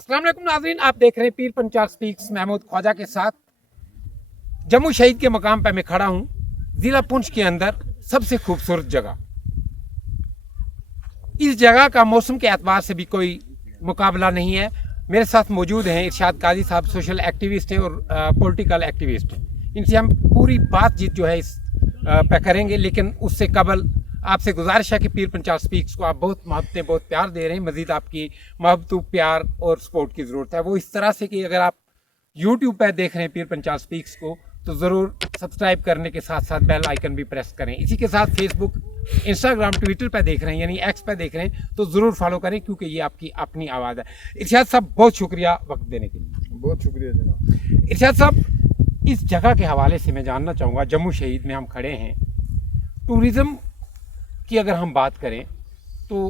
अस्सलाम वालेकुम नाज़रीन, आप देख रहे हैं पीर पंचाल स्पीक्स महमूद ख्वाजा के साथ। जम्मू शहीद के मकाम पर मैं खड़ा हूँ, ज़िला पुंछ के अंदर सबसे खूबसूरत जगह। इस जगह का मौसम के एतबार से भी कोई मुकाबला नहीं है। मेरे साथ मौजूद हैं इरशाद काजी साहब, सोशल एक्टिविस्ट हैं और पॉलिटिकल एक्टिविस्ट हैं। इनसे हम पूरी बातचीत जो है इस पे करेंगे, लेकिन उससे कबल आपसे गुजारिश है कि पीर पंचाल स्पीक्स को आप बहुत मोहब्बतें, बहुत प्यार दे रहे हैं। मज़ीद आपकी मोहब्बत, प्यार और सपोर्ट की ज़रूरत है। वो इस तरह से कि अगर आप यूट्यूब पर देख रहे हैं पीर पंचाल स्पीक्स को, तो ज़रूर सब्सक्राइब करने के साथ साथ बेल आइकन भी प्रेस करें। इसी के साथ फेसबुक, इंस्टाग्राम, ट्विटर पर देख रहे हैं, यानी एक्स पर देख रहे हैं, तो ज़रूर फॉलो करें, क्योंकि ये आपकी अपनी आवाज़ है। इरशाद साहब, बहुत शुक्रिया वक्त देने के लिए। बहुत शुक्रिया जनाब। इरशाद साहब, इस जगह के हवाले से मैं जानना चाहूँगा, जम्मू शहीद में हम खड़े हैं, टूरिज़म की अगर हम बात करें तो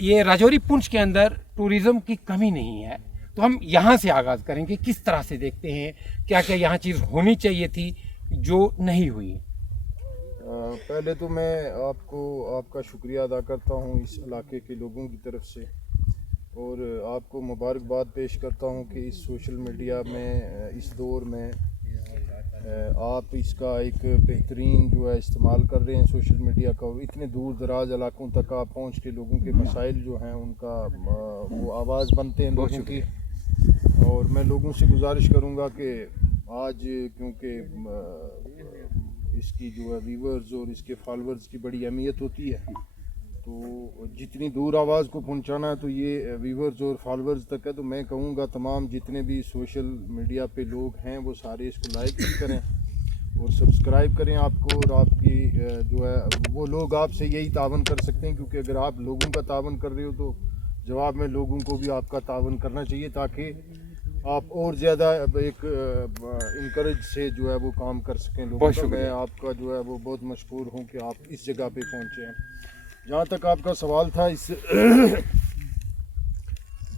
ये राजौरी पुंछ के अंदर टूरिज़्म की कमी नहीं है। तो हम यहाँ से आगाज़ करेंगे, किस तरह से देखते हैं, क्या क्या यहाँ चीज़ होनी चाहिए थी जो नहीं हुई। पहले तो मैं आपका शुक्रिया अदा करता हूँ इस इलाके के लोगों की तरफ से, और आपको मुबारकबाद पेश करता हूँ कि इस सोशल मीडिया में, इस दौर में आप इसका एक बेहतरीन जो है इस्तेमाल कर रहे हैं सोशल मीडिया का। इतने दूर दराज इलाकों तक आप पहुँच के लोगों के मसाइल जो हैं उनका वो आवाज़ बनते हैं लोगों की। और मैं लोगों से गुजारिश करूँगा कि आज क्योंकि इसकी जो है व्यूवर्स और इसके फॉलोअर्स की बड़ी अहमियत होती है, तो जितनी दूर आवाज़ को पहुंचाना है तो ये व्यूवर्स और फॉलोअर्स तक है। तो मैं कहूँगा तमाम जितने भी सोशल मीडिया पे लोग हैं वो सारे इसको लाइक भी करें और सब्सक्राइब करें आपको। और आपकी जो है वो लोग आपसे यही तावन कर सकते हैं, क्योंकि अगर आप लोगों का तावन कर रहे हो तो जवाब में लोगों को भी आपका तावन करना चाहिए, ताकि आप और ज़्यादा एक इंकरेज से जो है वो काम कर सकें लोगों का। मैं आपका जो है वो बहुत मशहूर हूँ कि आप इस जगह पे पहुँचे हैं। जहाँ तक आपका सवाल था, इस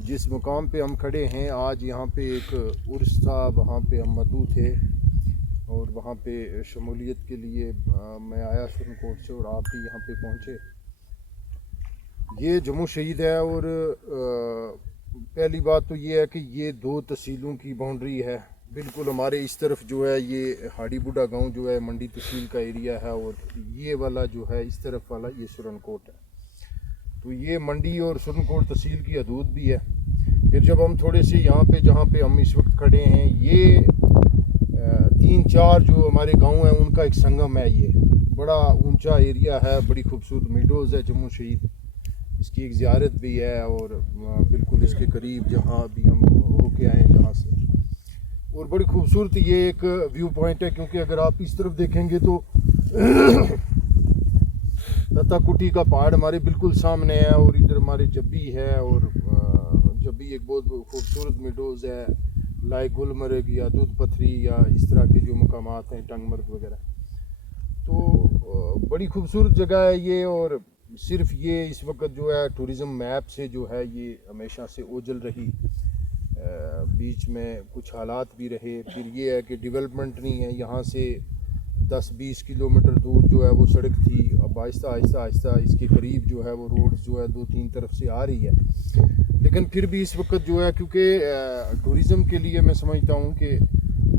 जिस मुकाम पे हम खड़े हैं आज, यहाँ पे एक उर्स था, वहाँ पे हम मदऊ थे और वहाँ पे शमूलियत के लिए मैं आया सुरनकोट से और आप भी यहाँ पे पहुँचे। ये जम्मू शहीद है और पहली बात तो ये है कि ये 2 तहसीलों की बाउंड्री है। बिल्कुल हमारे इस तरफ जो है ये हाड़ी बुढ़ा गांव जो है मंडी तहसील का एरिया है, और ये वाला जो है इस तरफ वाला ये सुरनकोट है। तो ये मंडी और सुरनकोट तहसील की हदूद भी है। फिर जब हम थोड़े से यहाँ पे, जहाँ पे हम इस वक्त खड़े हैं, ये 3-4 जो हमारे गांव हैं उनका एक संगम है। ये बड़ा ऊंचा एरिया है, बड़ी खूबसूरत मीडोज़ है जम्मू शहीद। इसकी एक ज़ियारत भी है और बिल्कुल इसके करीब जहाँ भी हम होके आए हैं जहाँ से, और बड़ी खूबसूरत ये एक व्यू पॉइंट है। क्योंकि अगर आप इस तरफ देखेंगे तो तताकुटी का पहाड़ हमारे बिल्कुल सामने है, और इधर हमारे जब्बी है, और जब्बी एक बहुत खूबसूरत मीडोज़ है, लाइक गुलमर्ग या दूध पथरी या इस तरह के जो मकामात हैं, टंगमर्ग वगैरह। तो बड़ी खूबसूरत जगह है ये। और सिर्फ ये इस वक्त जो है टूरिज़म मैप से जो है ये हमेशा से ओझल रही, बीच में कुछ हालात भी रहे। फिर ये है कि डेवलपमेंट नहीं है। यहाँ से 10-20 किलोमीटर दूर जो है वो सड़क थी, अब आहिस्ता आहिस्ता आहिस्ता इसके करीब जो है वो रोड जो है 2-3 तरफ से आ रही है। लेकिन फिर भी इस वक्त जो है, क्योंकि टूरिज़म के लिए मैं समझता हूँ कि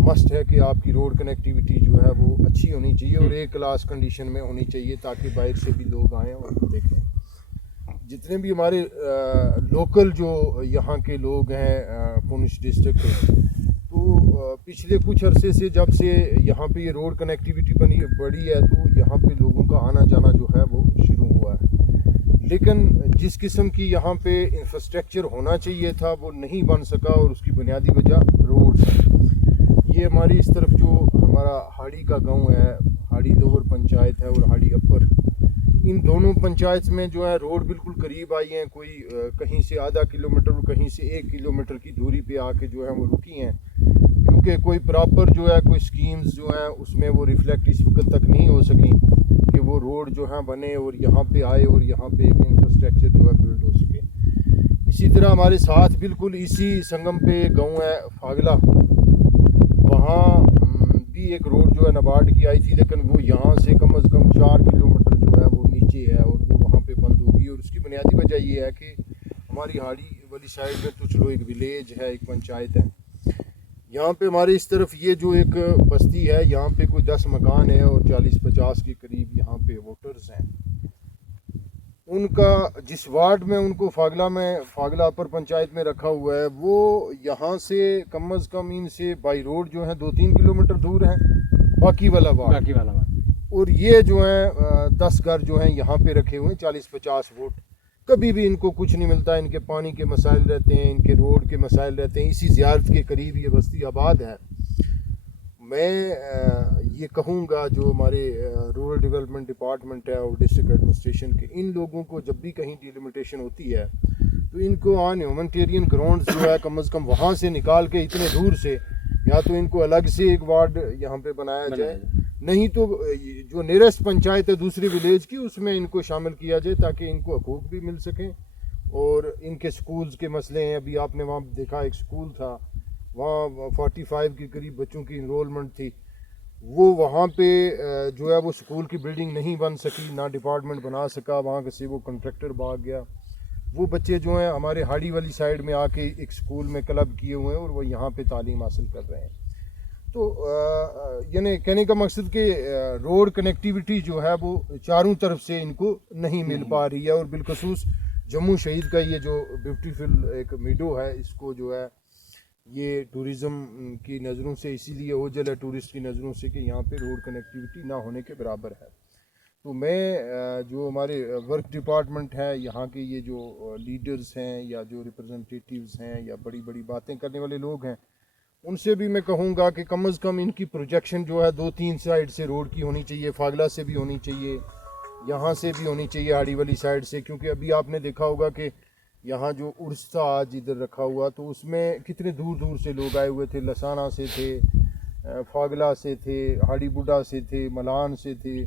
मस्ट है कि आपकी रोड कनेक्टिविटी जो है वो अच्छी होनी चाहिए और एक क्लास कंडीशन में होनी चाहिए, ताकि बाहर से भी लोग आएँ और देखें। जितने भी हमारे लोकल जो यहाँ के लोग हैं पुंछ डिस्ट्रिक्ट के, तो पिछले कुछ अरसे से जब से यहाँ पे ये रोड कनेक्टिविटी बढ़ी है, तो यहाँ पे लोगों का आना जाना जो है वो शुरू हुआ है। लेकिन जिस किस्म की यहाँ पे इंफ्रास्ट्रक्चर होना चाहिए था वो नहीं बन सका, और उसकी बुनियादी वजह रोड है। ये हमारी इस तरफ जो हमारा हाड़ी का गांव है, हाड़ी लोअर पंचायत है और हाड़ी अपर, इन दोनों पंचायत में जो है रोड बिल्कुल करीब आई हैं। कोई कहीं से आधा किलोमीटर और कहीं से 1 किलोमीटर की दूरी पे आके जो है वो रुकी हैं, क्योंकि कोई प्रॉपर जो है कोई स्कीम्स जो है उसमें वो रिफ्लेक्ट इस वक्त तक नहीं हो सकी कि वो रोड जो है बने और यहाँ पे आए और यहाँ पे एक इंफ्रास्ट्रक्चर जो है बिल्ड हो सके। इसी तरह हमारे साथ बिल्कुल इसी संगम पे गाँव है फागला, वहाँ भी एक रोड जो है नाबार्ड की आई थी, लेकिन वो यहाँ से कम से कम 4 किलोमीटर जो है वो नीचे है और वो वहाँ पे बंद होगी। और उसकी बुनियादी वजह ये है कि हमारी हाड़ी वाली साइड में तुचलो एक विलेज है, एक पंचायत है। यहाँ पे हमारे इस तरफ ये जो एक बस्ती है, यहाँ पे कोई 10 मकान है और 40-50 के करीब यहाँ पे वोटर्स हैं। उनका जिस वार्ड में उनको फागला अपर पंचायत में रखा हुआ है, वो यहाँ से कम अज़ कम इनसे बाई रोड जो है 2-3 किलोमीटर दूर है बाकी वाला वार्ड। और ये जो है 10 घर जो हैं यहाँ पे रखे हुए हैं, 40-50 वोट। कभी भी इनको कुछ नहीं मिलता, इनके पानी के मसाइल रहते हैं, इनके रोड के मसाइल रहते हैं। इसी ज़ियारत के करीब ये बस्ती आबाद है। मैं ये कहूँगा जो हमारे रूरल डेवलपमेंट डिपार्टमेंट है और डिस्ट्रिक्ट एडमिनिस्ट्रेशन के, इन लोगों को जब भी कहीं डिलिमिटेशन होती है तो इनको ऑन ह्यूमैनिटेरियन ग्राउंड्स जो है कम अज़ कम वहाँ से निकाल के इतने दूर से, या तो इनको अलग से एक वार्ड यहाँ पे बनाया जाए, नहीं तो जो नियरेस्ट पंचायत है दूसरी विलेज की, उसमें इनको शामिल किया जाए ताकि इनको हकूक़ भी मिल सकें। और इनके स्कूल्स के मसले हैं, अभी आपने वहाँ देखा एक स्कूल था, वहाँ 45 के करीब बच्चों की इनरोलमेंट थी, वो वहाँ पे जो है वो स्कूल की बिल्डिंग नहीं बन सकी, ना डिपार्टमेंट बना सका, वहाँ से वो कॉन्ट्रैक्टर भाग गया। वो बच्चे जो हैं हमारे हाड़ी वाली साइड में आके एक स्कूल में क्लब किए हुए हैं और वो यहाँ पे तालीम हासिल कर रहे हैं। तो यानी कहने का मकसद कि रोड कनेक्टिविटी जो है वो चारों तरफ से इनको नहीं मिल पा रही है। और बिलखसूस जम्मू शहीद का ये जो ब्यूटीफुल एक मीडो है, इसको जो है ये टूरिज़्म की नज़रों से इसीलिए ओझल है टूरिस्ट की नज़रों से कि यहाँ पे रोड कनेक्टिविटी ना होने के बराबर है। तो मैं जो हमारे वर्क डिपार्टमेंट है, यहाँ के ये जो लीडर्स हैं या जो रिप्रेजेंटेटिव्स हैं या बड़ी बड़ी बातें करने वाले लोग हैं, उनसे भी मैं कहूँगा कि कम अज़ कम इनकी प्रोजेक्शन जो है 2-3 साइड से रोड की होनी चाहिए। फागला से भी होनी चाहिए, यहाँ से भी होनी चाहिए हाड़ी वाली साइड से, क्योंकि अभी आपने देखा होगा कि यहाँ जो उर्स था आज इधर रखा हुआ, तो उसमें कितने दूर दूर से लोग आए हुए थे। लसाना से थे, फागला से थे, हाड़ी बुढ़ा से थे, मलान से थे,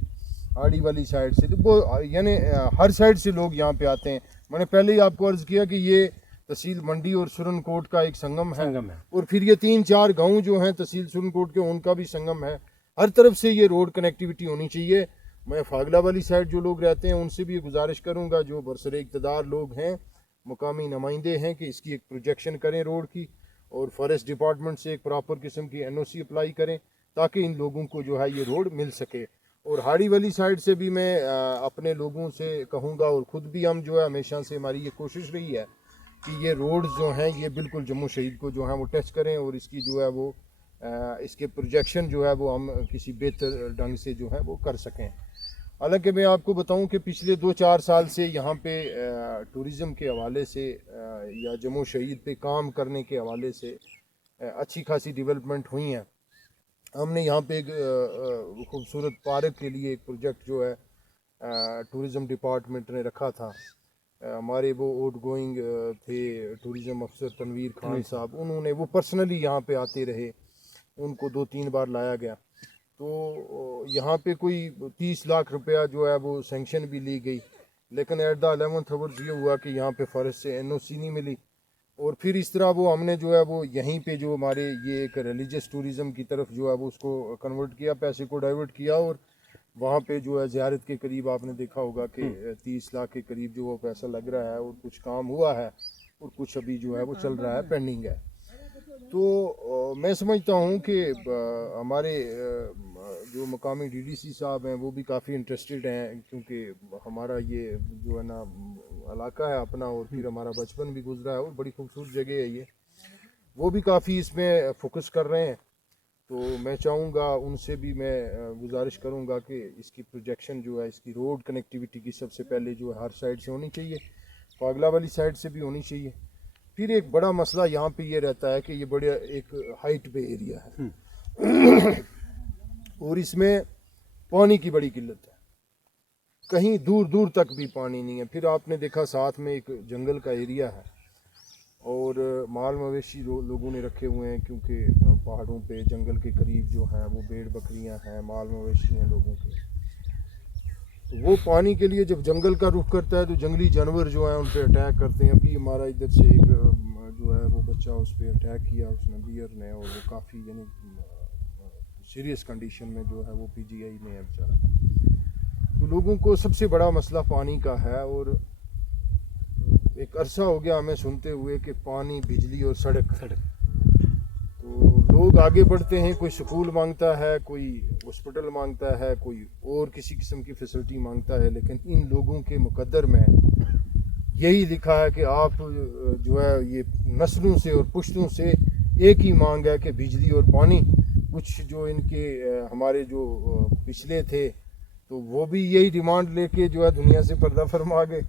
हाड़ी वाली साइड से, तो वो यानी हर साइड से लोग यहाँ पे आते हैं। मैंने पहले ही आपको अर्ज़ किया कि ये तहसील मंडी और सुरनकोट का एक संगम है। और फिर ये 3-4 गांव जो हैं तहसील सुरनकोट के, उनका भी संगम है। हर तरफ से ये रोड कनेक्टिविटी होनी चाहिए। मैं फागला वाली साइड जो लोग रहते हैं उनसे भी गुजारिश करूंगा, जो बरसरे इक़्तिदार लोग हैं, मुकामी नुमाइंदे हैं, कि इसकी एक प्रोजेक्शन करें रोड की, और फॉरेस्ट डिपार्टमेंट से एक प्रॉपर किस्म की NOC अप्लाई करें ताकि इन लोगों को जो है ये रोड मिल सके। और हाड़ी वाली साइड से भी मैं अपने लोगों से कहूँगा, और ख़ुद भी हम जो है हमेशा से हमारी ये कोशिश रही है कि ये रोड्स जो हैं ये बिल्कुल जम्मू शहीद को जो है वो टच करें, और इसकी जो है वो इसके प्रोजेक्शन जो है वो हम किसी बेहतर ढंग से जो है वो कर सकें। हालांकि मैं आपको बताऊं कि पिछले 2-4 साल से यहाँ पे टूरिज़म के हवाले से या जम्मू शहीद पे काम करने के हवाले से अच्छी खासी डेवलपमेंट हुई हैं। हमने यहाँ पे एक खूबसूरत पार्क के लिए एक प्रोजेक्ट जो है टूरिज़म डिपार्टमेंट ने रखा था। हमारे वो आउट गोइंग थे टूरिज़म अफसर तनवीर खान साहब, उन्होंने वो पर्सनली यहाँ पे आते रहे, उनको 2-3 बार लाया गया। तो यहाँ पे कोई 30 लाख रुपया जो है वो सेंक्शन भी ली गई, लेकिन एट द 11th आवर ये हुआ कि यहाँ पे फॉरेस्ट से NOC नहीं मिली। और फिर इस तरह वो हमने जो है वो यहीं पे जो हमारे ये एक रिलीजियस टूरिज़म की तरफ जो है वो उसको कन्वर्ट किया, पैसे को डाइवर्ट किया, और वहाँ पे जो है ज़ियारत के करीब आपने देखा होगा कि 30 लाख के करीब जो वो पैसा लग रहा है, और कुछ काम हुआ है और कुछ अभी जो है वो चल रहा है, पेंडिंग है। तो मैं समझता हूँ कि हमारे जो मकामी DDC साहब हैं वो भी काफ़ी इंटरेस्टेड हैं, क्योंकि हमारा ये जो है ना इलाका है अपना, और फिर हमारा बचपन भी गुजरा है और बड़ी खूबसूरत जगह है ये, वो भी काफ़ी इसमें फोकस कर रहे हैं। तो मैं चाहूँगा, उनसे भी मैं गुजारिश करूँगा कि इसकी प्रोजेक्शन जो है, इसकी रोड कनेक्टिविटी की सबसे पहले जो है हर साइड से होनी चाहिए, फागला वाली साइड से भी होनी चाहिए। फिर एक बड़ा मसला यहाँ पे ये रहता है कि ये बड़ा एक हाइट पे एरिया है और इसमें पानी की बड़ी किल्लत है, कहीं दूर दूर तक भी पानी नहीं है। फिर आपने देखा साथ में एक जंगल का एरिया है, और माल मवेशी लोगों ने रखे हुए हैं, क्योंकि पहाड़ों पे जंगल के करीब जो हैं वो भेड़ बकरियां हैं, माल मवेशी हैं लोगों के। तो वो पानी के लिए जब जंगल का रुख करता है तो जंगली जानवर जो हैं उन पर अटैक करते हैं। अभी हमारा इधर से एक जो है वो बच्चा उस पर अटैक किया उसने, बियर ने, और वो काफ़ी यानी सीरियस कंडीशन में जो है वो PGI में है बेचारा। तो लोगों को सबसे बड़ा मसला पानी का है, और ایک عرصہ ہو گیا ہمیں سنتے ہوئے کہ پانی، بجلی اور سڑک. تو لوگ آگے بڑھتے ہیں، کوئی سکول مانگتا ہے، کوئی ہاسپٹل مانگتا ہے، کوئی اور کسی قسم کی فیسلٹی مانگتا ہے، لیکن ان لوگوں کے مقدر میں یہی لکھا ہے کہ آپ جو ہے یہ نسلوں سے اور پشتوں سے ایک ہی مانگ ہے کہ بجلی اور پانی. کچھ جو ان کے ہمارے جو پچھلے تھے تو وہ بھی یہی ڈیمانڈ لے کے جو ہے دنیا سے پردہ فرما گئے،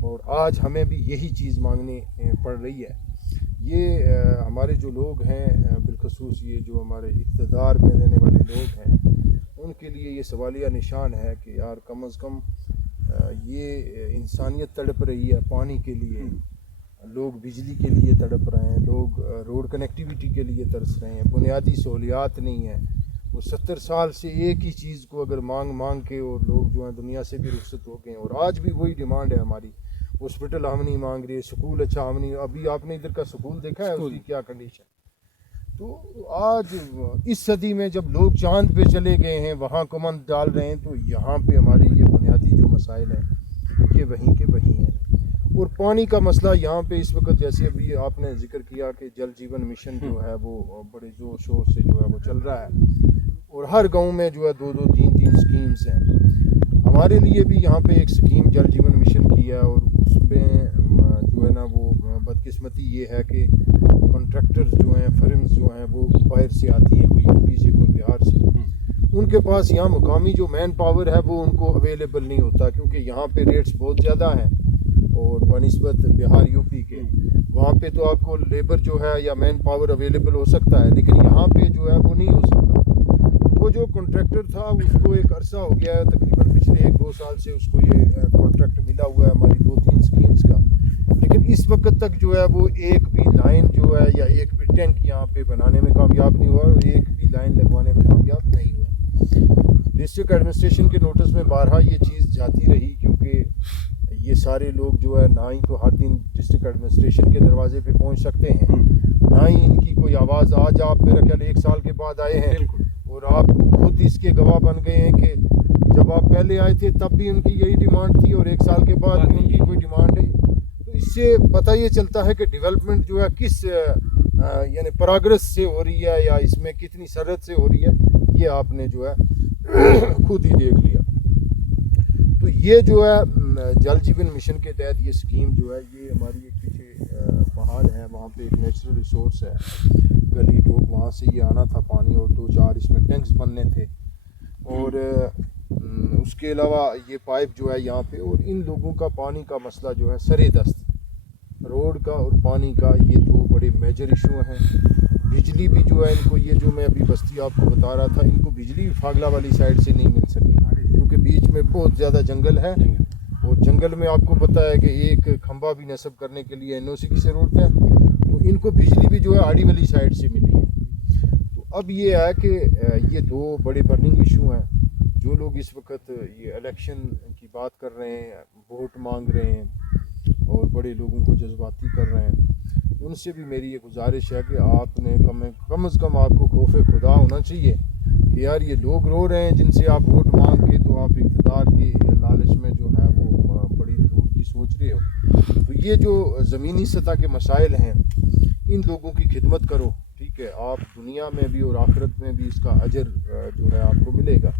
اور آج ہمیں بھی یہی چیز مانگنی پڑ رہی ہے. یہ ہمارے جو لوگ ہیں، بالخصوص یہ جو ہمارے اقتدار میں رہنے والے لوگ ہیں، ان کے لیے یہ سوالیہ نشان ہے کہ یار کم از کم یہ انسانیت تڑپ رہی ہے پانی کے لیے، لوگ بجلی کے لیے تڑپ رہے ہیں، لوگ روڈ کنیکٹیویٹی کے لیے ترس رہے ہیں، بنیادی سہولیات نہیں ہیں. وہ 70 سال سے ایک ہی چیز کو اگر مانگ کے اور لوگ جو ہیں دنیا سے بھی رخصت ہو گئے ہیں، اور آج بھی وہی ڈیمانڈ ہے ہماری. ہاسپٹل ہم نہیں مانگ رہے، سکول اچھا ہم نہیں. ابھی آپ نے ادھر کا سکول دیکھا ہے اس کی کیا کنڈیشن. تو آج اس صدی میں جب لوگ چاند پہ چلے گئے ہیں، وہاں کمند ڈال رہے ہیں، تو یہاں پہ ہمارے یہ بنیادی جو مسائل ہیں یہ وہیں کے وہیں ہیں. اور پانی کا مسئلہ یہاں پہ اس وقت جیسے ابھی آپ نے ذکر کیا کہ جل جیون مشن جو ہے وہ بڑے زور شور سے جو ہے وہ چل رہا ہے، اور ہر گاؤں میں جو ہے 2-2 3-3 سکیمز ہیں. ہمارے لیے بھی یہاں پہ ایک سکیم جل جیون مشن کی ہے، اور اس میں جو ہے نا وہ بدقسمتی یہ ہے کہ کنٹریکٹرز جو ہیں، فرمز جو ہیں، وہ باہر سے آتی ہیں، کوئی یو پی سے، کوئی بہار سے. ان کے پاس یہاں مقامی جو مین پاور ہے وہ ان کو اویلیبل نہیں ہوتا، کیونکہ یہاں پہ ریٹس بہت زیادہ ہیں، اور بنسبت بہار یو پی کے وہاں پہ تو آپ کو لیبر جو ہے یا مین پاور اویلیبل ہو سکتا ہے، لیکن یہاں پہ جو ہے وہ نہیں ہو سکتا. وہ جو کنٹریکٹر تھا اس کو ایک عرصہ ہو گیا ہے، تقریباً پچھلے 1-2 سال سے اس کو یہ کانٹریکٹ ملا ہوا ہے ہماری 2-3 سکیمز کا، لیکن اس وقت تک جو ہے وہ ایک بھی لائن جو ہے یا ایک بھی ٹینک یہاں پہ بنانے میں کامیاب نہیں ہوا، اور ایک بھی لائن لگوانے میں کامیاب نہیں ہوا. ڈسٹرکٹ ایڈمنسٹریشن کے نوٹس میں بارہا یہ چیز جاتی رہی، کیونکہ یہ سارے لوگ جو ہے نہ ہی تو ہر دن ڈسٹرکٹ ایڈمنسٹریشن کے دروازے پہ پہنچ سکتے ہیں، نہ ہی ان کی کوئی آواز. آج آپ میرا خیال 1 سال کے بعد آئے ہیں، اور آپ خود اس کے گواہ بن گئے ہیں کہ جب آپ پہلے آئے تھے تب بھی ان کی یہی ڈیمانڈ تھی، اور 1 سال کے بعد بھی ان کی کوئی ڈیمانڈ نہیں. تو اس سے پتہ یہ چلتا ہے کہ ڈیولپمنٹ جو ہے کس یعنی پراگرس سے ہو رہی ہے، یا اس میں کتنی سرعت سے ہو رہی ہے، یہ آپ نے جو ہے خود ہی دیکھ لیا. تو یہ جو ہے جل جیون مشن کے تحت یہ سکیم جو ہے، یہ ہماری ایک پیچھے پہاڑ ہے، وہاں پہ ایک نیچرل ریسورس ہے، گلی ڈوک، وہاں سے یہ آنا تھا پانی، اور 2-4 اس میں ٹینکس بننے تھے، اور اس کے علاوہ یہ پائپ جو ہے یہاں پہ. اور ان لوگوں کا پانی کا مسئلہ جو ہے سرے دست، روڈ کا اور پانی کا، یہ 2 بڑے میجر ایشو ہیں. بجلی بھی جو ہے ان کو، یہ جو میں ابھی بستی آپ کو بتا رہا تھا، ان کو بجلی فاگلا والی سائڈ سے نہیں مل سکی، کیونکہ بیچ میں بہت زیادہ جنگل ہے، اور جنگل میں آپ کو پتہ ہے کہ ایک کھمبا بھی نصب کرنے کے لیے NOC کی ضرورت ہے. تو ان کو بجلی بھی جو ہے آڑی والی سائڈ سے ملی ہے. تو اب یہ ہے کہ یہ 2 بڑے برننگ ایشو ہیں. جو لوگ اس وقت یہ الیکشن کی بات کر رہے ہیں، ووٹ مانگ رہے ہیں، اور بڑے لوگوں کو جذباتی کر رہے ہیں، ان سے بھی میری یہ گزارش ہے کہ آپ نے کم از کم آپ کو خوف خدا ہونا چاہیے کہ یار یہ لوگ رو رہے ہیں جن سے آپ ووٹ مانگ کے، تو آپ اقتدار کی لالچ میں جو ہے وہ بڑی دور کی سوچ رہے ہو. تو یہ جو زمینی سطح کے مسائل ہیں، ان لوگوں کی خدمت کرو، ٹھیک ہے، آپ دنیا میں بھی اور آخرت میں بھی اس کا اجر جو ہے آپ کو ملے گا.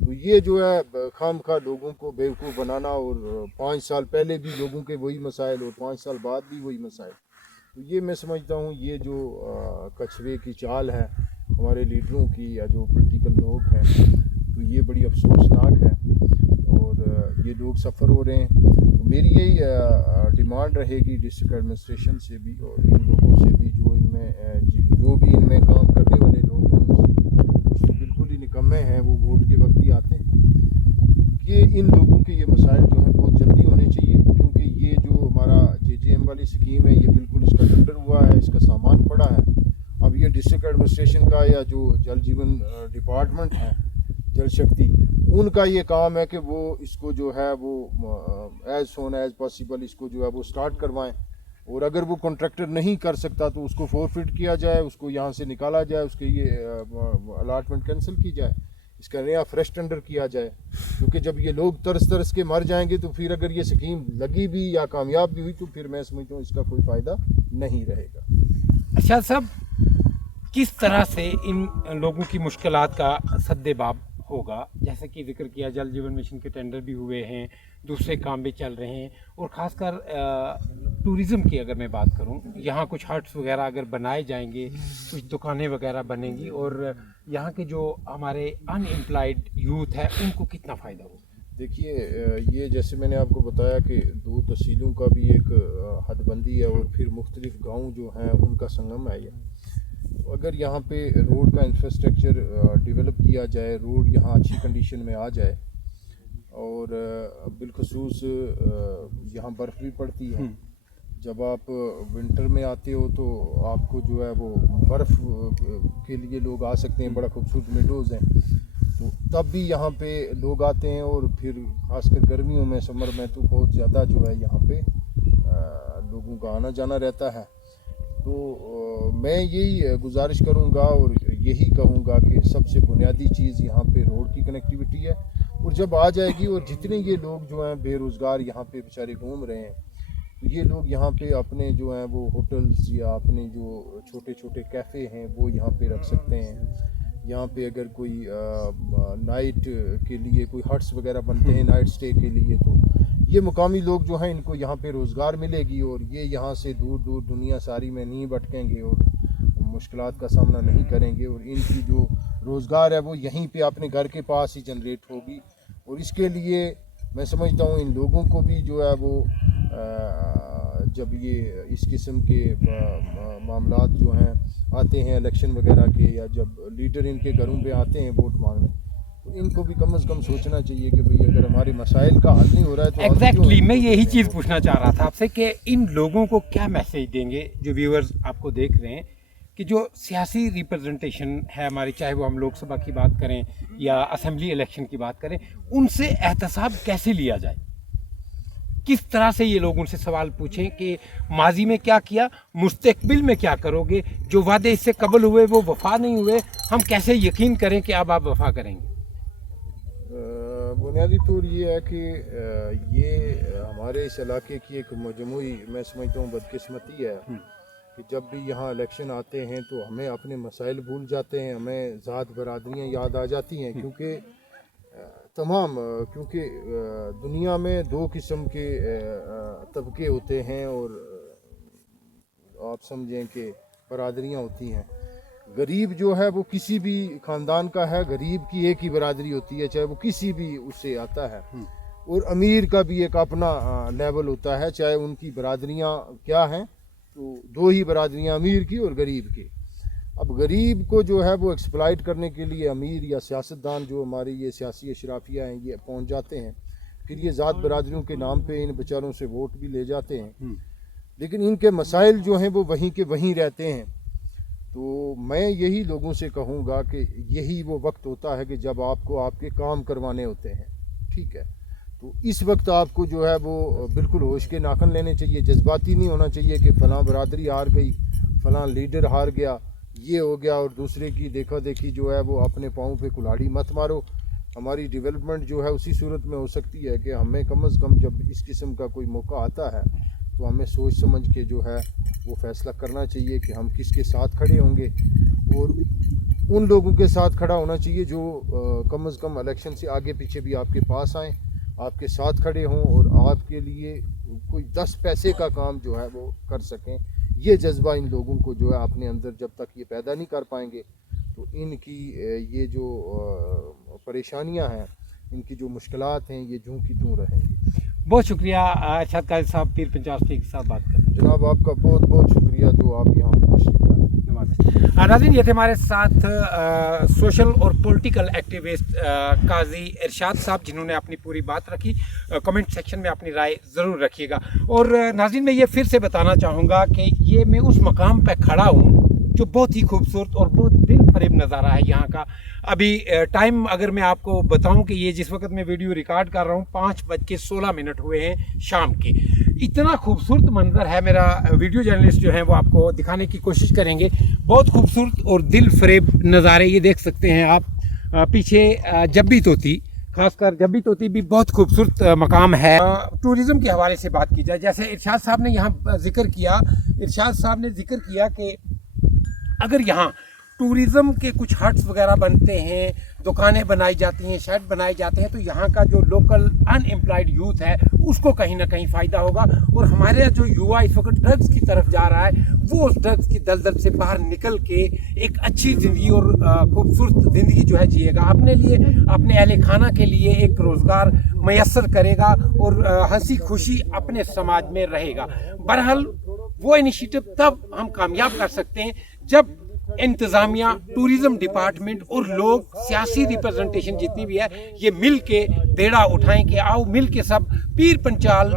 تو یہ جو ہے خام خواہ لوگوں کو بیوقوف بنانا، اور 5 سال پہلے بھی لوگوں کے وہی مسائل، اور 5 سال بعد بھی وہی مسائل، تو یہ میں سمجھتا ہوں یہ جو کچھوے کی چال ہے ہمارے لیڈروں کی یا جو پولیٹیکل لوگ ہیں، تو یہ بڑی افسوسناک ہے، اور یہ لوگ سفر ہو رہے ہیں. تو میری یہی ڈیمانڈ رہے گی ڈسٹرکٹ ایڈمنسٹریشن سے بھی، اور ان لوگوں سے بھی جو ان میں جو بھی ان میں کام کرنے والے لوگ ہیں، ان سے کچھ تو بالکل ہی نکمے ہیں، وہ ووٹ کے وقت ہی آتے ہیں، کہ ان لوگوں کے یہ مسائل جو ہیں بہت جلدی ہونے چاہیے. کیونکہ یہ جو ہمارا JJM والی سکیم ہے، یہ بالکل اس کا ٹینڈر ہوا ہے، اس کا سامان پڑا ہے. اب یہ ڈسٹرکٹ ایڈمنسٹریشن کا یا جو جل جیون ڈپارٹمنٹ ہے، جل شکتی، ان کا یہ کام ہے کہ وہ اس کو جو ہے وہ ایز سون ایز پاسیبل اس کو جو ہے وہ سٹارٹ کروائیں. اور اگر وہ کنٹریکٹر نہیں کر سکتا تو اس کو فورفٹ کیا جائے، اس کو یہاں سے نکالا جائے، اس کے یہ الاٹمنٹ کینسل کی جائے. इसका नया फ्रेश टेंडर किया जाए, क्योंकि जब ये लोग तरस तरस के मर जाएंगे तो फिर अगर ये स्कीम लगी भी या कामयाब भी हुई तो फिर मैं समझता हूँ इसका कोई फ़ायदा नहीं रहेगा। अच्छा साहब, किस तरह से इन लोगों की मुश्किलात का सद्देबाब होगा? जैसे कि जिक्र किया जल जीवन मिशन के टेंडर भी हुए हैं, दूसरे काम भी चल रहे हैं, और ख़ासकर टूरिज़्म की अगर मैं बात करूं, यहाँ कुछ हट्स वगैरह अगर बनाए जाएंगे, कुछ दुकानें वगैरह बनेंगी, और यहाँ के जो हमारे अनएम्प्लॉयड यूथ है उनको कितना फ़ायदा होगा? देखिए, ये जैसे मैंने आपको बताया कि 2 तहसीलों का भी एक हदबंदी है और फिर मुख्तलिफ गाँव जो हैं उनका संगम है ये। अगर यहाँ पे रोड का इंफ्रास्ट्रक्चर डेवलप किया जाए, रोड यहाँ अच्छी कंडीशन में आ जाए, और बिलखसूस यहाँ बर्फ़ भी पड़ती है, जब आप विंटर में आते हो तो आपको जो है वो बर्फ़ के लिए लोग आ सकते हैं, बड़ा खूबसूरत मेडोज़ हैं, तो तब भी यहाँ पे लोग आते हैं, और फिर खासकर गर्मियों में, समर में तो बहुत ज़्यादा जो है यहाँ पे लोगों का आना जाना रहता है। तो मैं यही गुजारिश करूँगा और यही कहूँगा कि सबसे बुनियादी चीज़ यहाँ पे रोड की कनेक्टिविटी है, और जब आ जाएगी और जितने ये लोग जो हैं बेरोज़गार यहाँ पे बेचारे घूम रहे हैं, तो ये लोग यहाँ पे अपने जो हैं वो होटल्स या अपने जो छोटे छोटे कैफ़े हैं वो यहाँ पे रख सकते हैं। यहाँ पे अगर कोई नाइट के लिए कोई हट्स वगैरह बनते हैं नाइट स्टे के लिए, तो ये मुकामी लोग जो हैं इनको यहाँ पे रोज़गार मिलेगी, और ये यहाँ से दूर दूर दुनिया सारी में नहीं भटकेंगे और मुश्किलात का सामना नहीं करेंगे, और इनकी जो रोज़गार है वो यहीं पे अपने घर के पास ही जनरेट होगी। और इसके लिए मैं समझता हूँ इन लोगों को भी जो है वो जब ये इस किस्म के मामलात जो हैं आते हैं इलेक्शन वगैरह के, या जब लीडर इनके घरों पे आते हैं वोट मांगने, तो इनको भी कम से कम सोचना चाहिए कि भाई अगर हमारे मसाइल का हल नहीं हो रहा है तो एग्जैक्टली मैं यही चीज़ पूछना चाह रहा था आपसे कि इन लोगों को क्या मैसेज देंगे जो व्यूअर्स आपको देख रहे हैं, कि जो सियासी रिप्रेजेंटेशन है हमारी, चाहे वो हम लोकसभा की बात करें या असेंबली इलेक्शन की बात करें, उनसे एहतसाब कैसे लिया जाए? किस तरह से ये लोग उनसे सवाल पूछें कि माजी में क्या किया, मुस्तकबिल में क्या करोगे, जो वादे इससे कबल हुए वो वफा नहीं हुए, हम कैसे यकीन करें कि अब आप वफा करेंगे? बुनियादी तौर ये है कि ये हमारे इस इलाके की एक मजमूई मैं समझता हूँ बदकिस्मती है कि जब भी यहाँ इलेक्शन आते हैं तो हमें अपने मसाइल भूल जाते हैं, हमें ज़ात बरादरियाँ याद आ जाती हैं, क्योंकि क्योंकि दुनिया में 2 किस्म के तबके होते हैं, और आप समझें कि बरादरियाँ होती हैं। गरीब जो है वो किसी भी ख़ानदान का है, गरीब की एक ही बरादरी होती है, चाहे वो किसी भी उससे आता है, और अमीर का भी एक अपना लेवल होता है, चाहे उनकी बरादरियाँ क्या हैं, तो 2 ही बरादरियाँ, अमीर की और गरीब की। अब गरीब को जो है वो एक्सप्लॉइट करने के लिए अमीर या सियासतदान जो हमारी ये सियासी अशराफिया हैं ये पहुंच जाते हैं, फिर ये ज़ात बरादरियों के नाम पे इन बेचारों से वोट भी ले जाते हैं, लेकिन इनके मसाइल जो हैं वो वहीं के वहीं रहते हैं। तो मैं यही लोगों से कहूँगा कि यही वो वक्त होता है कि जब आपको आपके काम करवाने होते हैं, ठीक है, तो इस वक्त आपको जो है वो बिल्कुल होश के नाखन लेने चाहिए, जज्बाती नहीं होना चाहिए कि फ़लाँ बरादरी हार गई, फ़लाँ लीडर हार गया, ये हो गया, और दूसरे की देखा देखी जो है वो अपने पाँव पे कुल्हाड़ी मत मारो। हमारी डेवलपमेंट जो है उसी सूरत में हो सकती है कि हमें कम से कम जब इस किस्म का कोई मौका आता है तो हमें सोच समझ के जो है वो फ़ैसला करना चाहिए कि हम किसके साथ खड़े होंगे, और उन लोगों के साथ खड़ा होना चाहिए जो कम से कम इलेक्शन से आगे पीछे भी आपके पास आएँ, आपके साथ खड़े हों और आपके लिए कोई 10 पैसे का काम जो है वो कर सकें। ये जज्बा इन लोगों को जो है अपने अंदर जब तक ये पैदा नहीं कर पाएंगे तो इनकी ये जो परेशानियां हैं, इनकी जो मुश्किलात हैं, ये जूं की तूं रहेंगी। बहुत शुक्रिया अरशद काजी साहब, पीर पंचाल के साथ बात करें। जनाब आपका बहुत बहुत शुक्रिया जो आप यहाँ पे तशरीफ लाए। नाज़रीन, ये थे हमारे साथ सोशल और पॉलिटिकल एक्टिविस्ट काजी इरशाद साहब, जिन्होंने अपनी पूरी बात रखी। कमेंट सेक्शन में अपनी राय ज़रूर रखिएगा। और नाज़रीन, मैं ये फिर से बताना चाहूँगा कि ये मैं उस मकाम पर खड़ा हूँ जो बहुत ही खूबसूरत और बहुत दिल फरेब नज़ारा है यहाँ का। अभी टाइम अगर मैं आपको बताऊं कि ये जिस वक्त मैं वीडियो रिकॉर्ड कर रहा हूँ 5:16 हुए हैं शाम के। इतना खूबसूरत मंजर है, मेरा वीडियो जर्नलिस्ट जो है वो आपको दिखाने की कोशिश करेंगे। बहुत खूबसूरत और दिल फरेब नज़ारे ये देख सकते हैं आप। पीछे जब्बी तोती, खासकर जब्बी तोती भी बहुत खूबसूरत मकाम है। टूरिज़म के हवाले से बात की जाए, जैसे इरशाद साहब ने यहाँ जिक्र किया कि अगर यहाँ टूरिज़म के कुछ हट्स वगैरह बनते हैं, दुकानें बनाई जाती हैं, शेड बनाए जाते हैं, तो यहाँ का जो लोकल अनएम्प्लॉयड यूथ है उसको कहीं ना कहीं फ़ायदा होगा। और हमारे जो युवा इस वक्त ड्रग्स की तरफ जा रहा है, वो उस ड्रग्स की दलदल से बाहर निकल के एक अच्छी ज़िंदगी और खूबसूरत ज़िंदगी जो है जिएगा, अपने लिए, अपने अहल खाना के लिए एक रोज़गार मैसर करेगा और हंसी खुशी अपने समाज में रहेगा। बहरहाल वो इनिशिएटिव तब हम कामयाब कर सकते हैं जब इंतज़ामिया, टूरिज़म डिपार्टमेंट और लोग, सियासी रिप्रेजेंटेशन जितनी भी है, ये मिल के बेड़ा उठाएं कि आओ मिल के सब पीर पंचाल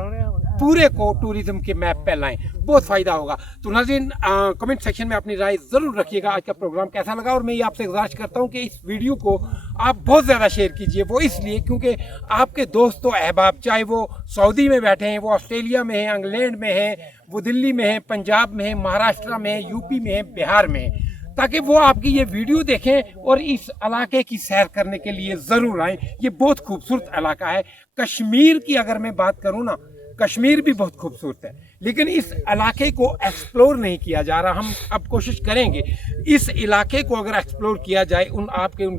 पूरे को टूरिज़म के मैप पे लाएं, बहुत फ़ायदा होगा। तो नाज़रीन, कमेंट सेक्शन में अपनी राय ज़रूर रखिएगा आज का प्रोग्राम कैसा लगा। और मैं ये आपसे गुजारिश करता हूँ कि इस वीडियो को आप बहुत ज़्यादा शेयर कीजिए, वो इसलिए क्योंकि आपके दोस्तों अहबाब, चाहे वो सऊदी में बैठे हैं, वो ऑस्ट्रेलिया में हैं, इंग्लैंड में हैं, वो दिल्ली में हैं, पंजाब में हैं, महाराष्ट्र में हैं, यूपी में हैं, बिहार में हैं, ताकि वो आपकी ये वीडियो देखें और इस इलाके की सैर करने के लिए ज़रूर आएँ। ये बहुत खूबसूरत इलाका है। कश्मीर की अगर मैं बात करूँ ना, कश्मीर भी बहुत खूबसूरत है, लेकिन इस इलाके को एक्सप्लोर नहीं किया जा रहा। हम अब कोशिश करेंगे इस इलाके को अगर एक्सप्लोर किया जाए, उन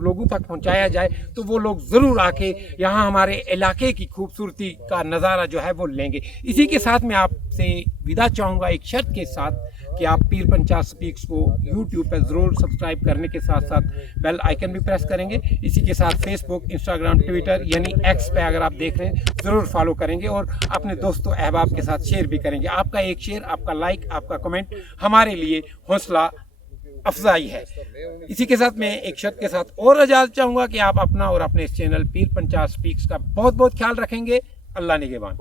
लोगों तक पहुंचाया जाए, तो वो लोग ज़रूर आके यहाँ हमारे इलाके की खूबसूरती का नज़ारा जो है वो लेंगे। इसी के साथ मैं आपसे विदा चाहूँगा एक शर्त के साथ कि आप पीर पंचाल स्पीक्स को यूट्यूब पर ज़रूर सब्सक्राइब करने के साथ साथ बेल आइकन भी प्रेस करेंगे। इसी के साथ फेसबुक, इंस्टाग्राम, ट्विटर यानी एक्स पे अगर आप देख रहे हैं ज़रूर फॉलो करेंगे और अपने दोस्तों अहबाब के साथ शेयर भी करेंगे। आपका एक शेयर, आपका लाइक, आपका कमेंट हमारे लिए हौसला अफजाई है। इसी के साथ मैं एक शर्त के साथ और इजाज़त चाहूँगा कि आप अपना और अपने इस चैनल पीर पंचाल स्पीक्स का बहुत बहुत ख्याल रखेंगे। अल्लाह निगहबान।